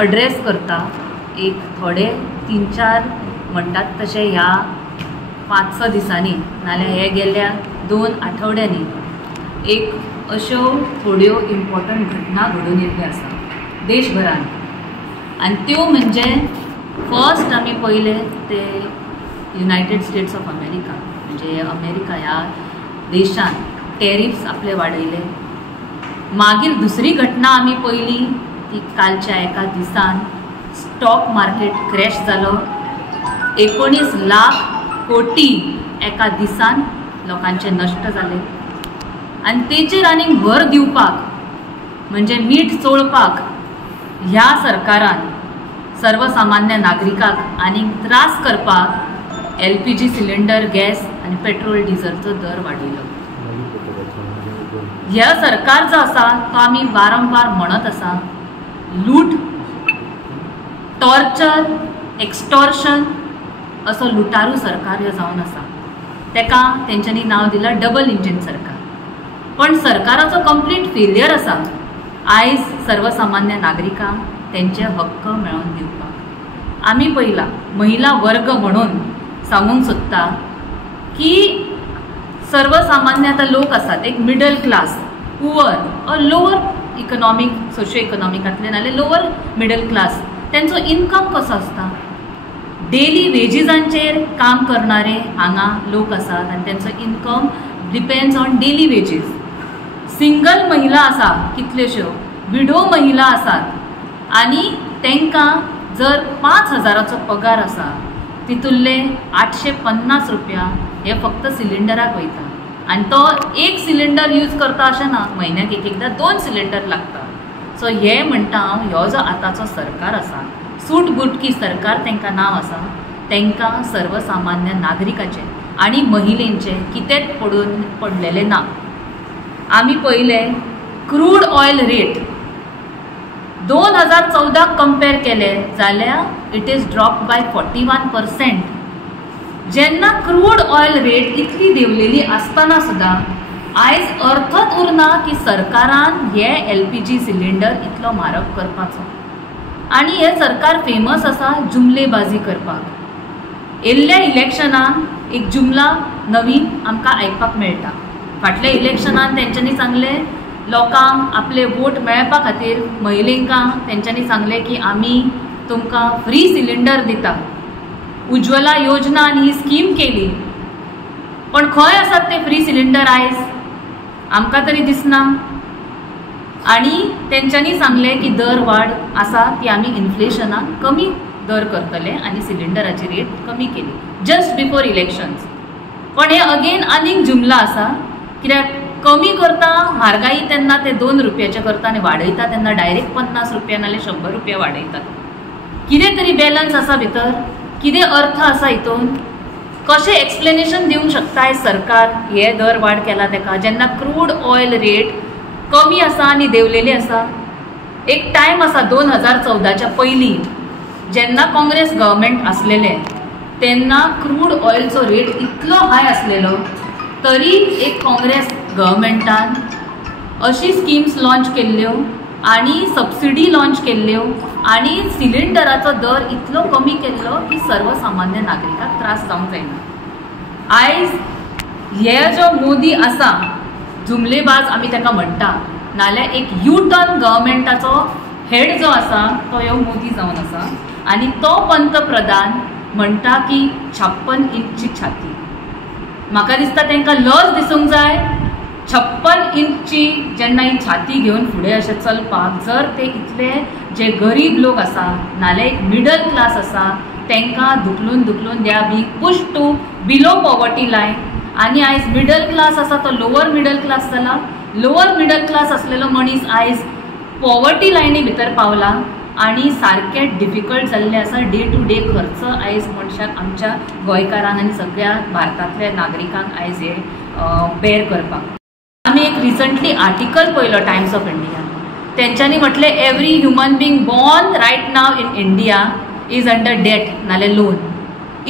Address करता। एक थोडे 3-4 म्हणटात तशे ह्या 5-6 दिसांनी नाल्यार हे गेल्या 2 आठवड्यांनी एक अश्यो थोड्यो इम्पॉर्टंट घटना घडून येयल्ल्यो आसा देशभरान। आनी त्यो म्हणजे फर्स्ट आमी पयले ते युनायटेड स्टेट्स ऑफ अमेरिका म्हणजे अमेरिका ह्या देशान टॅरिफ्स आपले वाडयले। मागीर दुसरी घटना आमी पयली ती कालच्या एका दिसान स्टॉक मार्केट क्रॅश जालो। 19 लाख कोटी एका दिसान लोकांचे नश्ट जाले। आनी तेचेर आनीक भर दिवपाक म्हणजे मीठ चोळपाक ह्या सरकारान सर्वसामान्य नागरिकांक आनीक त्रास करपाक LPG सिलिंडर गॅस आनी पेट्रोल डिझलचो दर वाडयलो। ह्या सरकार जो आसा तो आमी वारंवार म्हणत आसा लूट, टॉर्चर, एक्सटॉर्शन असो लुटारू सरकार ह्यो जावन आसा। तेका तेंच्यांनी नांव दिलां डबल इंजिन सरकार। पण सरकाराचो कंप्लीट फेलियर आसा आयज सर्वसामान्य नागरिकांक तेंचे हक्क मेळोवन दिवपाक। आमी पयला महिला वर्ग म्हणून सांगूंक सोदता की सर्वसामान्य आतां लोक आसात एक middle class poor lower economic socio इकॉनॉमिकांतले नाल्यार लोअर मिडल क्लास तेंचो इनकम कसो आसता। डेली वेजीसांचेर काम करणारे हांगा लोक आसात आनी तेंचो income depends on daily wages. Single महिला आसा कितल्योश्यो, विडो महिला आसात आनी तांकां जर 5,000चो पगार आसा तितुल्ले 850 रुपया हे फक्त सिलिंडराक वयता। आनी तो एक सिलिंडर यूज करता अशें ना, म्हयन्याक एकदां 2 सिलिंडर लागता। सो हे म्हणटा हांव ह्यो जो आतांचो सरकार आसा सूटबुटकी सरकार तांकां नांव आसा तांकां सर्वसामान्य नागरिकाचे आनी महिलेंचे कितेंच पडलेले ना। आमी पयले क्रूड ऑयल रेट 2014 कंपेर केले जाल्यार इट इज ड्रॉप बाय 41%। जेन्ना क्रूड ऑयल रेट इतली देंवलेली आसतना सुद्दां आयज अर्थच उरना की सरकारान हे LPG सिलिंडर इतलो म्हारग करपाचो। आनी हे सरकार फेमस आसा जुमलेबाजी करपाक। येयल्ल्या इलेक्शनान एक जुमला नवीन आमकां आयकपाक मेळटा। फाटल्या इलेक्शनान तेंच्यांनी सांगले लोकांक आपले वोट मेळपा खातीर महिलेंकां तेंच्यांनी सांगले की आमी तुमकां फ्री सिलिंडर दिता। उज्ज्वला योजना आनी ही स्कीम केली पण खंय आसात ते फ्री सिलिंडर आयज आमकां तरी दिसना। आनी तेंच्यांनी सांगले की दर वाड आसा ती आमी इन्फ्लेशनाक कमी दर करतले आनी सिलिंडराची रेट कमी केली जस्ट बिफोर इलेक्शन्स। पण हे अगेन आनीक जुमला आसा कित्याक कमी करता म्हारगाई तेन्ना ते 2 रुपयाचे करता आनी वाडयता तेन्ना डायरेक्ट 50 रुपया नाल्यार 100 रुपया वाडयतात। कितें तरी बॅलन्स आसा भितर, कितें अर्थ आसा हितून, कशें एक्सप्लेनेशन दिवंक शकता हे सरकार हे दर वाड केला तेका जेन्ना क्रूड ऑयल रेट कमी आसा आनी देंवलेली आसा। एक टायम आसा 2014च्या पयलीं जेन्ना काँग्रेस गव्हर्मेंट आसलेले तेन्ना क्रूड ऑयलचो रेट इतलो हाय आसलेलो तरी एक काँग्रेस गव्हर्मेंटान अशी स्किम्स लॉन्च केल्ल्यो आनी सबसिडी लॉन्च केल्ल्यो आनी सिलिंडराचो दर इतलो कमी केल्लो की सर्वसामान्य नागरिकाक त्रास जावंक जायना। आयज हे जो मोदी आसा जुमलेबाज आमी ताका म्हणटा नाल्यार एक यू टर्न गव्हर्मेंटाचो हेड जो आसा तो ह्यो मोदी जावन आसा आनी तो पंतप्रधान म्हणटा की 56 इंचची छाती। म्हाका दिसता तांकां लज दिसूंक जाय 56 इंचची जेन्ना ही छाती घेवन फुडें अशें चलपाक जर ते इतले जे गरीब लोक आसा नाल्यार एक मिडल क्लास आसा तांकां धुकलून they are being push to below poverty line. आनी आयज मिडल क्लास आसा तो लोअर मिडल क्लास जाला। लोअर मिडल क्लास आसलेलो मनीस आयज पॉवर्टी लायनी भितर पावला आनी सारके डिफिकल्ट जाल्ले आसा डे टू डे खर्च आयज मनशाक आमच्या गोंयकारांक आनी सगळ्या भारतांतल्या नागरिकांक आयज हे बेर करपाक। आमी एक रिसंटली आर्टिकल पळयलो टायम्स ऑफ इंडिया तेंच्यांनी म्हटले every human being born right now in India is under debt नाल्यार लोन।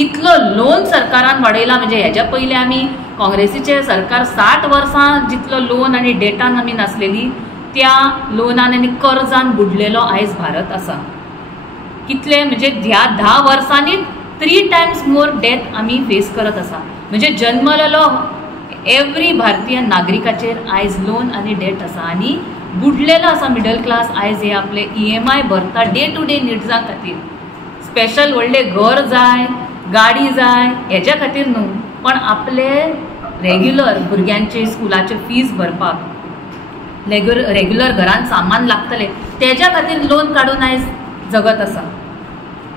इतलो लोन सरकारान वाडयला म्हणजे हेज्या पयलीं आमी काँग्रेसीचे सरकार 60 वर्सां जितलो लोन आनी डेटान आमी नासलेली त्या लोनान आनी कर्जान बुडलेलो आयज भारत आसा। कितले म्हणजे ह्या 10 वर्सांनी 3 टायम्स मोर डेथ आमी फेस करत आसा. म्हणजे जन्मलेलो एवरी भारतीय नागरिकाचेर आयज लोन आनी डेट आसा आनी बुडलेलो आसा मिडल क्लास. आयज हे आपले EMI भरता डे टू डे निड्सां खातीर. स्पेशल व्हडले घर जाय, गाडी जाय हेच्या खातीर न्हू, पण आपले रेग्युलर भुरग्यांचे स्कुलाचे फीज भरपाक, रेग्युलर घरान सामान लागतले तेज्या खातीर लोन काडून आयज जगत आसा.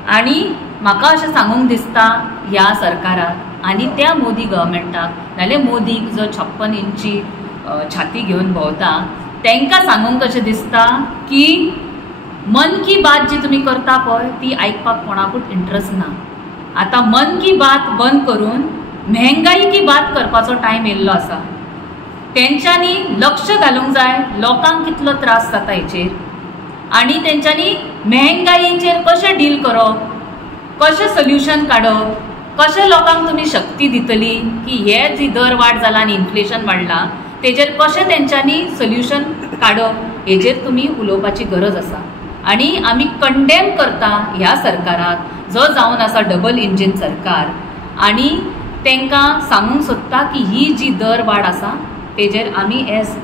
आनी म्हाका अशें सांगूंक दिसता ह्या सरकाराक आनी त्या मोदी गव्हर्मेंटाक, नाल्यार मोदीक जो 56 इंची छाती घेवन भोंवता तांकां सांगूंक अशें दिसता की मन की बात जी तुमी करता पळय ती आयकपाक कोणाकूच इंट्रस्ट ना. आतां मन की बात बंद करून मेहंगाई की बात करपाचो टायम येयल्लो आसा. तेंच्यांनी लक्ष घालूंक जाय लोकांक कितलो त्रास जाता हेचेर आनी तेंच्यांनी मेहंगाईचेर कशें डील करप, कशें सोल्युशन काडप, कशें लोकांक तुमी शक्ती दितली की हे जी दर वाड जाला आनी इन्फ्लेशन वाडला तेजेर कशें तेंच्यांनी सोल्युशन काडप हेजेर तुमी उलोवपाची गरज आसा. आनी आमी कंडेम करता ह्या सरकाराक जो जावन आसा डबल इंजीन सरकार, आनी तांकां सांगूंक सोदता की ही जी दर वाड आसा तेजेर आमी एज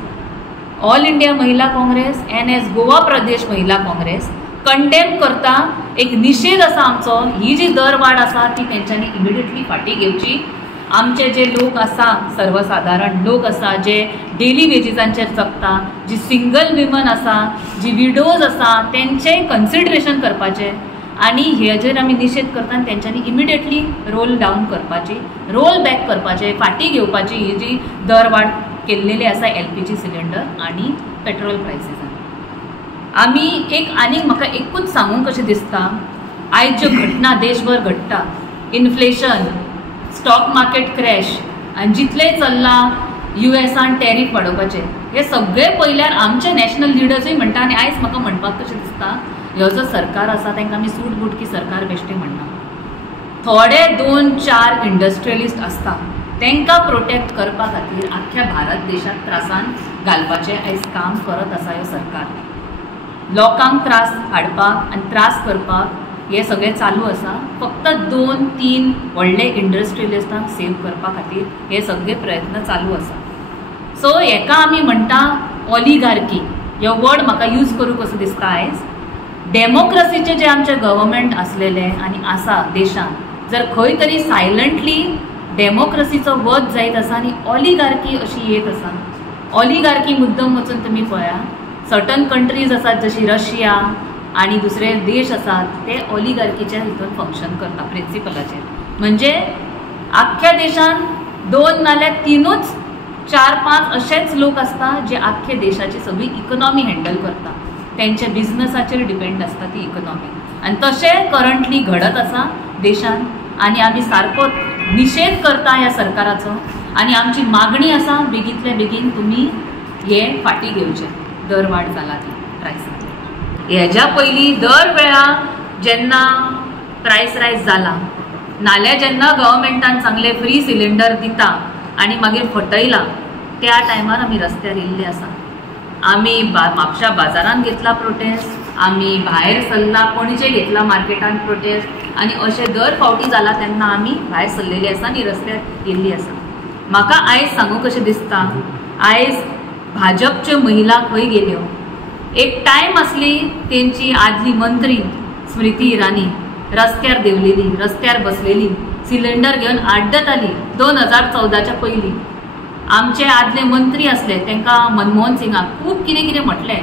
ऑल इंडिया महिला काँग्रेस एन एज गोवा प्रदेश महिला काँग्रेस कंडेम करता. एक निशेध आसा आमचो, ही जी दर वाड आसा ती तेंच्यांनी इमिडिएटली फाटीं घेवची. आमचे जे लोक आसा, सर्वसाधारण लोक आसा जे डेली वेजीसांचेर जगता, जी सिंगल विमन आसा, जी विडोज आसा तेंचें कन्सिडरेशन करपाचें आनी हेजेर आमी निशेध करता आनी तेंच्यांनी इमिडिएटली रोल डावन करपाची, रोल बॅक करपाचें, फाटीं घेवपाची ही जी दर वाड केल्लेली आसा LPG सिलिंडर आनी पेट्रोल प्रायसीसान. आमी आनीक म्हाका एकूच सांगूंक कशें दिसता, आयज ज्यो घटना देशभर घडटा, इन्फ्लेशन, स्टॉक मार्केट क्रॅश आनी जितलें चल्लां USAन टॅरीफ वाडोवपाचें, हे सगळे पयल्यार आमचे नॅशनल लिडर्सूय म्हणटा. आनी आयज म्हाका म्हणपाक कशें दिसता ह्यो जो सरकार आसा तांकां आमी सूट बुटकी सरकार बेश्टें म्हणना. थोडे 2-4 इंडस्ट्रियलिस्ट आसता तांकां प्रोटेक्ट करपा खातीर आख्ख्या भारत देशाक त्रासान घालपाचें आयज काम करत आसा ह्यो सरकार. लोकांक त्रास हाडपाक आनी त्रास करपाक हे सगळें चालू आसा. फक्त 2-3 व्हडले इंडस्ट्रियलिस्टांक सेव करपा खातीर हे सगळे प्रयत्न चालू आसा. सो हेका आमी म्हणटा ऑलिगार्की. हो वर्ड म्हाका यूज करूंक कसो दिसता आयज. डेमोक्रेसीचे जे आमचे गव्हर्मेंट आसलेले आनी आसा देशान, जर खंय तरी सायलंटली डेमोक्रेसीचो वध जायत आसा आनी ऑलिगार्की अशी येत आसा. ऑलिगार्की मुद्दम वचून तुमी पळया, सर्टन कंट्रीज आसात जशी रशिया आनी दुसरे देश आसात ते ऑलिगार्कीच्या हितून फंक्शन करता प्रिंसिपलाचेर. म्हणजे आख्ख्या देशान 2 नाल्यार 3च 4-5 अशेच लोक आसता जे आख्खे देशाची सगळी इकॉनॉमी हँडल करता. तेंच्या बिझनसाचेर डिपेंड आसता ती इकॉनॉमी. आनी तशें करंटली घडत आसा देशान. आनी आमी सारको निशेध करता ह्या सरकाराचो आनी आमची मागणी आसा बेगींतल्या बेगीन तुमी हे फाटीं घेवचें दर वाड जाला ती प्रायसाचेर. हेज्या पयलीं दर वेळा जेन्ना प्रायस रायज जाला नाल्यार जेन्ना गव्हर्मेंटान सांगलें फ्री सिलिंडर दिता आनी मागीर फटयला त्या टायमार आमी रस्त्यार येयल्ले आसा. आमी म्हापशा बाजारान घेतला प्रोटेस्ट, आमी भायर सरला पणजे घेतला मार्केटान प्रोटेस्ट आनी अशें दर फावटी जाला तेन्ना आमी भायर सरलेली आसा आनी रस्त्यार येयल्ली आसा. म्हाका आयज सांगूं कशें दिसता, आयज भाजपच्यो महिला खंय गेल्यो. एक टायम आसली तेंची आदली मंत्री स्मृती इराणी रस्त्यार देंवलेली, रस्त्यार बसलेली, सिलिंडर घेवन आड्डताली 2014च्या पयलीं. आमचे आदले मंत्री आसले तांकां मनमोहन सिंगाक खूब कितें कितें म्हटलें.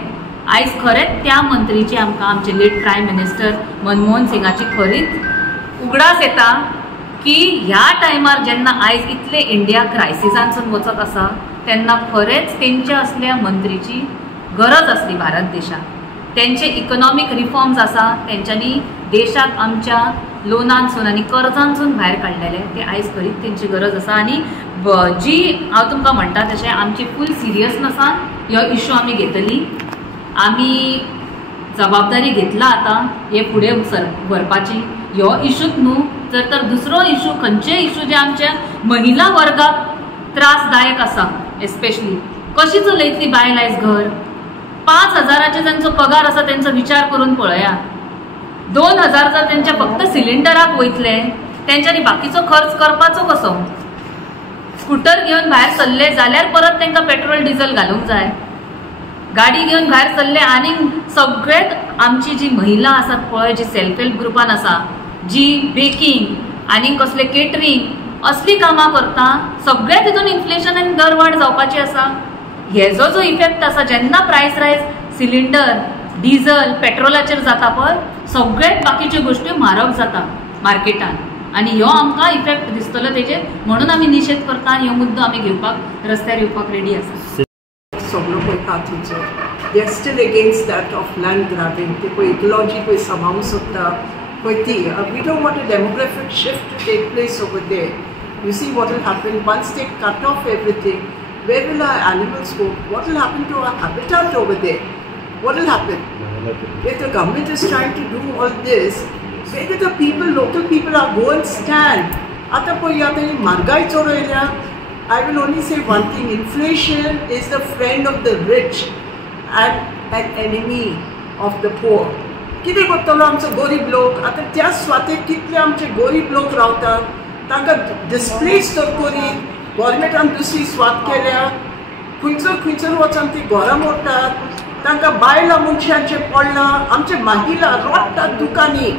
आयज खरेंच त्या मंत्रीची आमकां आमचे लेट प्रायम मिनिस्टर मनमोहन सिंगाची खरीच उगडास येता की ह्या टायमार जेन्ना आयज इतले इंडिया क्रायसिसांतसून वचत आसा तेन्ना खरेंच तेंच्या असल्या मंत्रीची गरज आसली भारत देशाक. तेंचे इकॉनॉमीक रिफॉर्म्स आसा, तेंच्यांनी देशाक आमच्या लोनांसून आनी कर्जांसून भायर काडलेले ते आयज खरीच तेंची गरज आसा. आनी जी हांव तुमकां म्हणटा तशें आमची फूल सिरियसनसान ह्यो इश्यू आमी घेतली. आमी जबाबदारी घेतला आतां हे फुडें व्हरपाची. ह्यो इश्यूच न्हू तर दुसरो इश्यू खंयचे इश्यू जे आमच्या महिला वर्गाक त्रासदायक आसा. एस्पेशली कशी चलयतली बायल आयज घर. 5,000चे जांचो पगार आसा तेंचो विचार करून पळया. 2000 जर त्यांच्या फक्त सिलिंडराक वयतले त्यांच्यानी बाकीचो खर्च करपाचो कसो? स्कूटर घेऊन भायर सरले जाल्यार परत तांकां पेट्रोल डिझल घालूंक जाय. गाडी घेऊन भायर सरले आनी सगळेच आमची जी महिला आसात पळय, जी सेल्फ हेल्प ग्रुपान आसा, जी बेकिंग आनी कसले केटरिंग असली कामां करता, सगळे तितून इन्फ्लेशन आनी दरवाड जावपाची आसा. हेजो जो इफेक्ट आसा, जेन्ना प्रायस रायज सिलिंडर डिझल पेट्रोलाचेर जाता पळय, सगळेच बाकीच्यो गोश्टी म्हारग जाता मार्केटान आनी ह्यो आमकां इफेक्ट दिसतलो तेजेर. म्हणून आमी निशेध करता आनी ह्यो मुद्दो आमी घेवपाक रस्त्यार येवपाक रेडी आसा. सगळो पळय कातीचो they are still against that of land grabbing. ते पळय इकोलॉजी पळय सांबाळूंक सोदता पळय ती. We don't want a demographic shift to take place over there. You see what will happen once they cut off everything. Where will our animals go? What will happen to our habitat over there? What will happen? If the government is trying to do all this, where do the people, local people are go and stand? Ata poi ata hi margai chodoyल्या. I will only say one thing: inflation is the friend of the rich and an enemy of the poor. कितें करतलो आमचो गरीब लोक? आता त्या स्वातेक कितले आमचे गरीब लोक रावतात, तांकां डिस्प्लेस तर करीत. गव्हर्मेंटान दुसरी स्वात केल्या, खंयसर वचून ती घरां मोडटात, तांकां बायलां मनशांचे पडलां, आमचे महिला रोडटात दुकानी,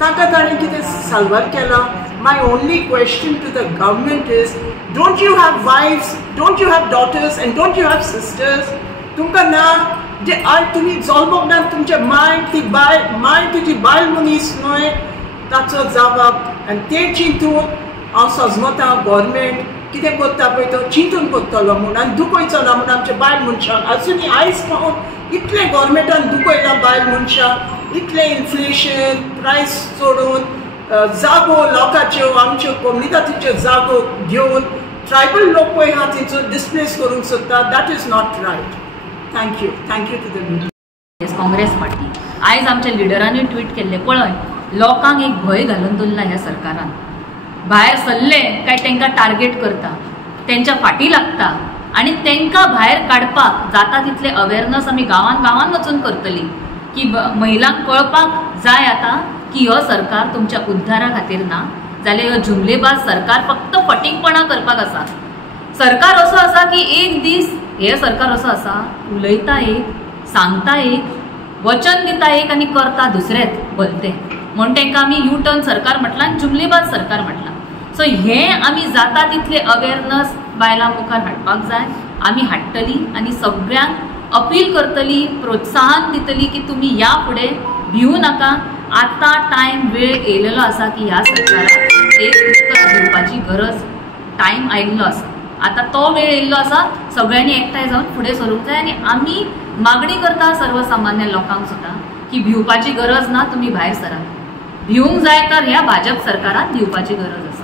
तांकां ताणें कितें साल्वार केलां. My only question to the government is, don't you have wives, don't you have daughters and don't you have sisters? तुमकां ना जे आज तुमी जल्मोक ना तुमचे माय, ती माय तुजी बायल मनीस न्हय, ताचो जबाब आनी ते चिंतून हांव सजमतां गव्हर्मेंट कितें करता पळय तो चिंतून करतलो म्हूण आनी दुखयचो ना म्हूण आमच्या बायल मनशांक. आजुनी आयज पावून इतलें गव्हर्मेंटान दुखयलां बायल मनशांक, इतलें इन्फ्लेशन, प्रायस चडोवन, जागो लोकांच्यो आमच्यो कम्युनिटीच्यो जागो घेवन ट्रायबल लोक पळय आहा तेंचो डिस्प्लेस करूंक सोदता. That is not right. Thank you to the leader. Congress Party आयज आमच्या लिडरांनी ट्वीट केल्ले पळय, लोकांक एक भंय घालून दवरला ह्या सरकारान. भायर सरले काय तांकां टार्गेट करता, तेंच्या फाटी लागता आनी तांकां भायर काडपाक जाता तितले अवेरनस आमी गांवान वचून करतली की महिलांक कळपाक जाय आतां की हो सरकार तुमच्या उद्धारा खातीर ना, जाल्यार हो जुमलेबाज सरकार फक्त फटींगपणां करपाक आसा. सरकार असो आसा की एक दीस हे सरकार असो आसा, उलयता एक, सांगता एक, वचन दिता एक आनी करता दुसरेंच भलतें. म्हूण तांकां आमी यू टर्न सरकार म्हटलां आनी जुमलेबाज सरकार म्हटलां. सो हें आमी जाता तितले अवेरनस बायलां मुखार हाडपाक जाय. आमी हाडटली आनी सगळ्यांक अपील करतली, प्रोत्साहन दितली की तुमी ह्या फुडें भिवू नाका. आतां टायम वेळ येयलेलो आसा की ह्या सरकाराक एक उत्तर दिवपाची गरज, टायम आयिल्लो आसा. आतां तो वेळ येयल्लो आसा, सगळ्यांनी एकठांय जावन फुडें सरूंक जाय. आनी आमी मागणी करता सर्वसामान्य लोकांक सुद्दां की भिवपाची गरज ना, तुमी भायर सरा. भिवूंक जाय तर ह्या भाजप सरकाराक दिवपाची गरज आसा.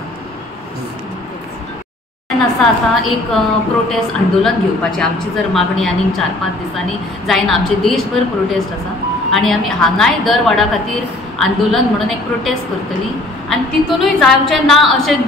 आतां एक प्रोटेस्ट आंदोलन घेवपाचें, आमची जर मागणी आनीक 4-5 दिसांनी जायना. आमचे देशभर प्रोटेस्ट आसा आनी आमी हांगाय दर वाडा खातीर आंदोलन म्हणून एक प्रोटेस्ट करतली. आनी तितूनूय जावचें ना अशें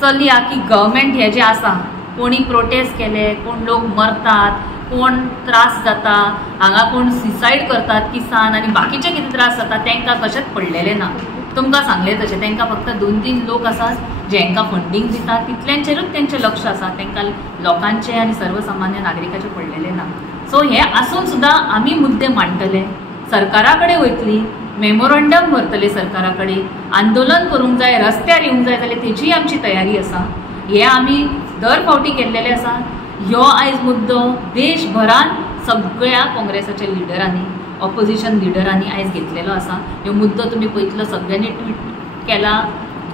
चलया की गव्हर्मेंट हे जे आसा, कोणी प्रोटेस्ट केले, कोण लोक मरतात, कोण त्रास जाता, हांगा कोण सुसायड करतात किसान आनी बाकीचे कितें त्रास जाता, तांकां कशेंच पडलेले ना. तुमकां सांगलें तशें तांकां फक्त 2-3 लोक आसात जेंकां फंडींग दितात, तितल्यांचेरूच तेंचें लक्ष आसा. तांकां लोकांचे आनी सर्वसामान्य नागरिकाचे पडलेले ना. सो हे आसून सुद्दां आमी मुद्दे मांडटले, सरकारा कडेन वयतली, मेमोरंडम व्हरतले सरकारा कडेन, आंदोलन करूंक जाय, रस्त्यार येवंक जाय जाल्यार तेजी आमची तयारी आसा. हे आमी दर फावटी केल्लेले आसा. ह्यो आयज मुद्दो देशभरान सगळ्या काँग्रेसाच्या लिडरांनी, ऑपोजिशन लिडरांनी आयज घेतलेलो आसा. ह्यो मुद्दो तुमी पळयतलो, सगळ्यांनी ट्वीट केला,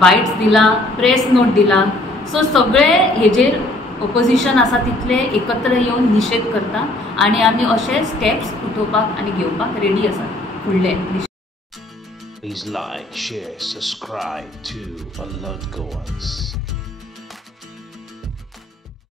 बायट्स दिला, प्रेस नोट दिला. सो सगळे हेजेर ऑपोजिशन आसा तितले एकत्र येवन निशेध करता आनी आमी अशे स्टेप्स उठोवपाक आनी घेवपाक रेडी आसा फुडले. Please like, share, subscribe to Alert Goans.